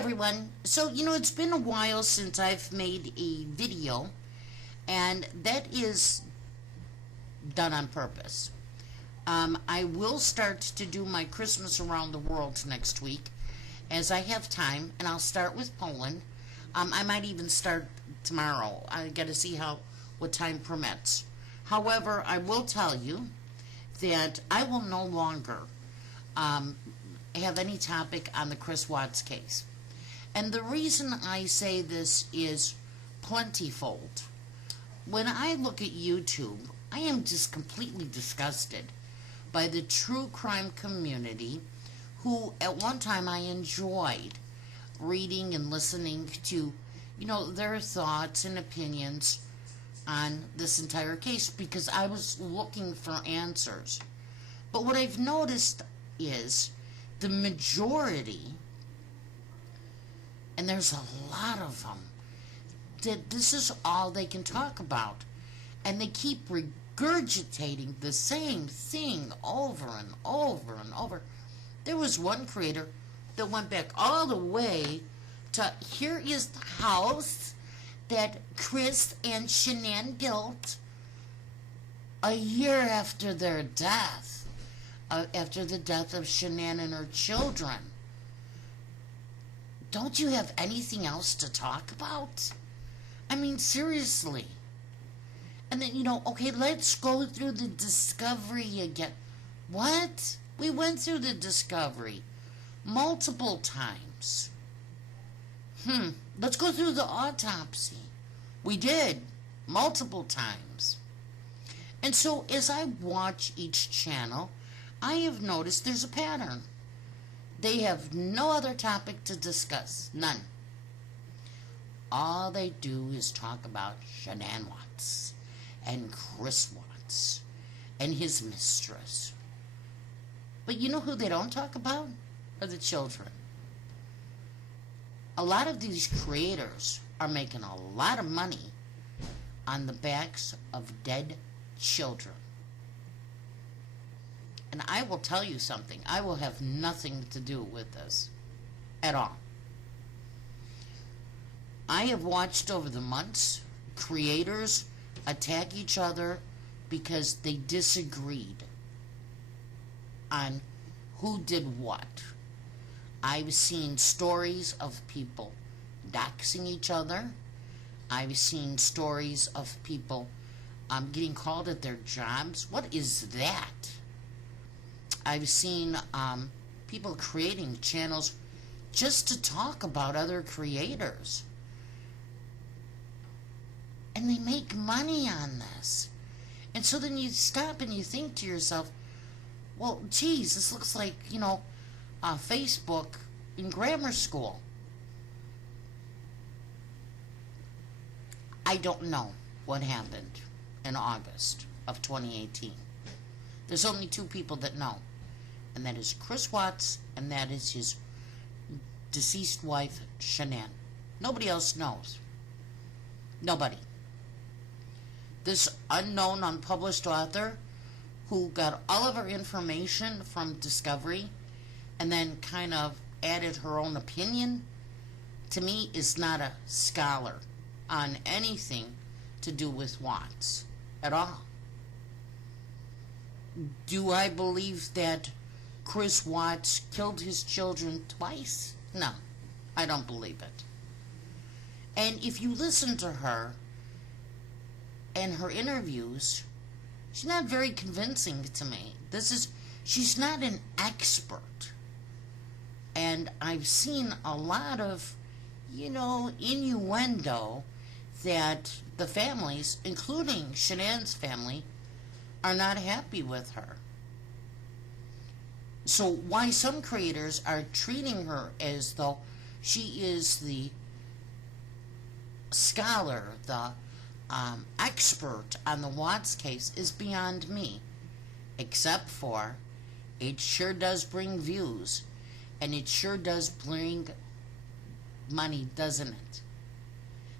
everyone. So, it's been a while since I've made a video, and that is done on purpose. I will start to do my Christmas around the world next week as I have time, and I'll start with Poland. I might even start tomorrow. I got to see what time permits. However, I will tell you that I will no longer have any topic on the Chris Watts case. And the reason I say this is plentyfold. When I look at YouTube, I am just completely disgusted by the true crime community who at one time I enjoyed reading and listening to, their thoughts and opinions on this entire case because I was looking for answers. But what I've noticed is the majority, and there's a lot of them, that this is all they can talk about. And they keep regurgitating the same thing over and over and over. There was one creator that went back all the way to, here is the house that Chris and Shanann built a year after their death, after the death of Shanann and her children. Don't you have anything else to talk about? I mean, seriously. And then, okay, let's go through the discovery again. What? We went through the discovery multiple times. Let's go through the autopsy. We did multiple times. And so as I watch each channel, I have noticed there's a pattern. They have no other topic to discuss. None. All they do is talk about Shanann Watts and Chris Watts and his mistress. But you know who they don't talk about? Are the children. A lot of these creators are making a lot of money on the backs of dead children. And I will tell you something. I will have nothing to do with this at all. I have watched over the months creators attack each other because they disagreed on who did what. I've seen stories of people doxing each other. I've seen stories of people getting called at their jobs. What is that? I've seen people creating channels just to talk about other creators. And they make money on this. And so then you stop and you think to yourself, well, geez, this looks like, Facebook in grammar school. I don't know what happened in August of 2018. There's only two people that know. And that is Chris Watts, and that is his deceased wife, Shanann. Nobody else knows. Nobody. This unknown, unpublished author who got all of her information from Discovery and then kind of added her own opinion, to me is not a scholar on anything to do with Watts at all. Do I believe that Chris Watts killed his children twice? No, I don't believe it. And if you listen to her and her interviews, she's not very convincing to me. She's not an expert. And I've seen a lot of, innuendo that the families, including Shanann's family, are not happy with her. So why some creators are treating her as though she is the scholar, the expert on the Watts case is beyond me. Except for, it sure does bring views. And it sure does bring money, doesn't it?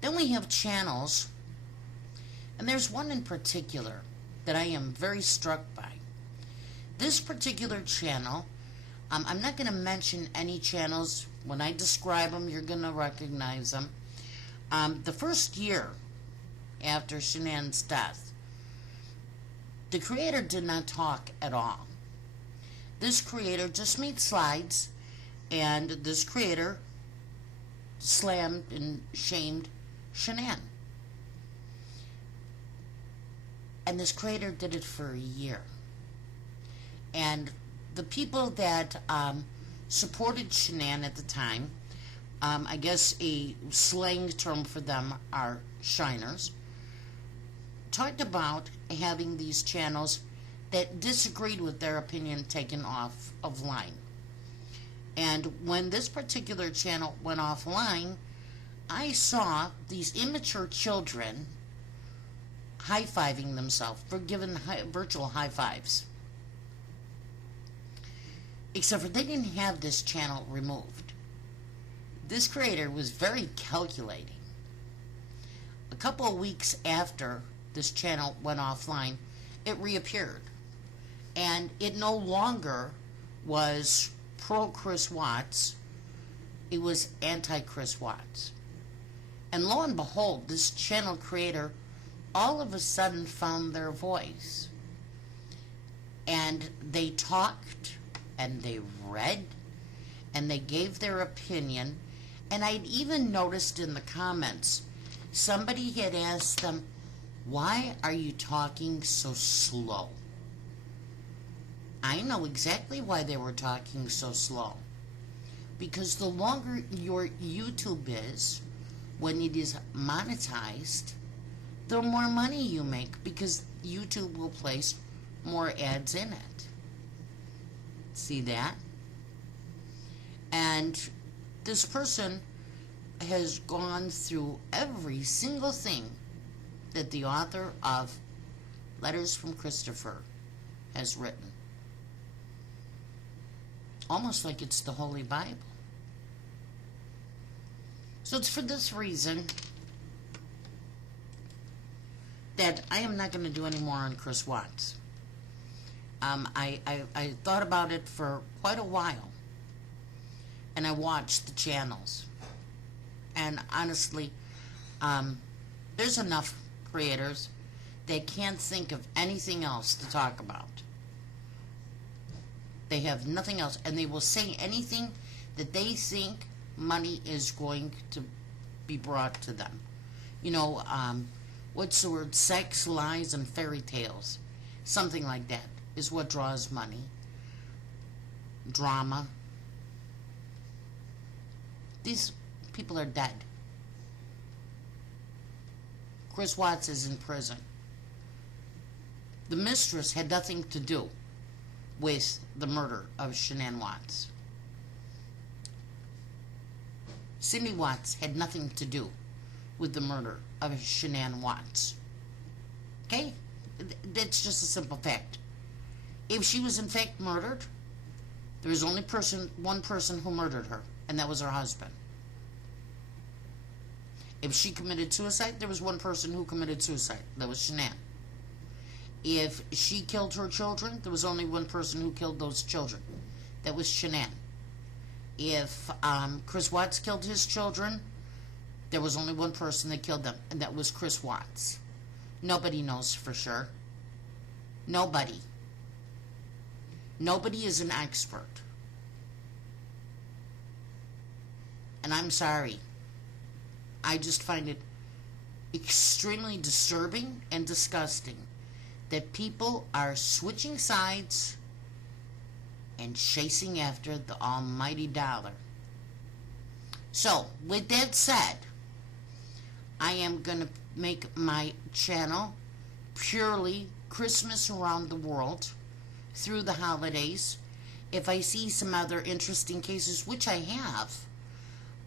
Then we have channels. And there's one in particular that I am very struck by. This particular channel, I'm not going to mention any channels When I describe them, you're going to recognize them. The first year after Shanann's death, the creator did not talk at all. This creator just made slides, and this creator slammed and shamed Shanann. And this creator did it for a year. And the people that supported Shanann at the time, I guess a slang term for them are shiners, talked about having these channels that disagreed with their opinion taken off of line. And when this particular channel went offline, I saw these immature children high-fiving themselves, for giving virtual high fives. Except for they didn't have this channel removed. This creator was very calculating. A couple of weeks after this channel went offline, it reappeared. And it no longer was pro-Chris Watts, it was anti-Chris Watts. And lo and behold, this channel creator all of a sudden found their voice. And they talked, and they read, and they gave their opinion. And I'd even noticed in the comments, somebody had asked them, why are you talking so slow? I know exactly why they were talking so slow. Because the longer your YouTube is, when it is monetized, the more money you make, because YouTube will place more ads in it. See that? And this person has gone through every single thing that the author of Letters from Christopher has written. Almost like it's the Holy Bible. So it's for this reason that I am not going to do any more on Chris Watts. I thought about it for quite a while, and I watched the channels. And honestly, there's enough creators that can't think of anything else to talk about. They have nothing else, and they will say anything that they think money is going to be brought to them. You know, what's the word? Sex, lies, and fairy tales. Something like that is what draws money. Drama. These people are dead. Chris Watts is in prison. The mistress had nothing to do with the murder of Shanann Watts. Cindy Watts had nothing to do with the murder of Shanann Watts. Okay? That's just a simple fact. If she was in fact murdered, there was only one person who murdered her, and that was her husband. If she committed suicide, there was one person who committed suicide. That was Shanann. If she killed her children, there was only one person who killed those children. That was Shanann. If Chris Watts killed his children, there was only one person that killed them, and that was Chris Watts. Nobody knows for sure. Nobody. Nobody is an expert. And I'm sorry. I just find it extremely disturbing and disgusting that people are switching sides and chasing after the almighty dollar. So, with that said, I am going to make my channel purely Christmas around the world through the holidays. If I see some other interesting cases, which I have,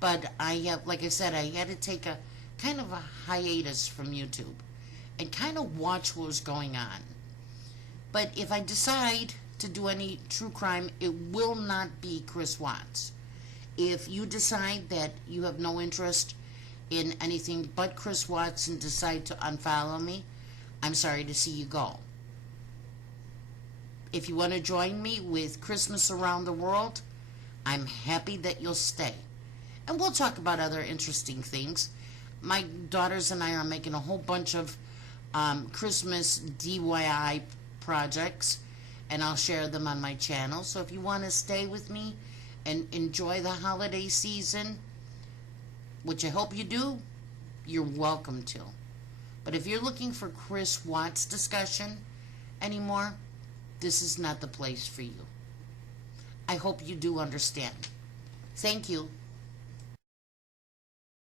but I have, like I said, I had to take a kind of a hiatus from YouTube and kind of watch what was going on. But if I decide to do any true crime, it will not be Chris Watts. If you decide that you have no interest in anything but Chris Watts and decide to unfollow me, I'm sorry to see you go. If you want to join me with Christmas around the world, I'm happy that you'll stay. And we'll talk about other interesting things. My daughters and I are making a whole bunch of Christmas DIY projects, and I'll share them on my channel. So if you want to stay with me and enjoy the holiday season, which I hope you do, you're welcome to. But if you're looking for Chris Watts discussion anymore, this is not the place for you. I hope you do understand. Thank you.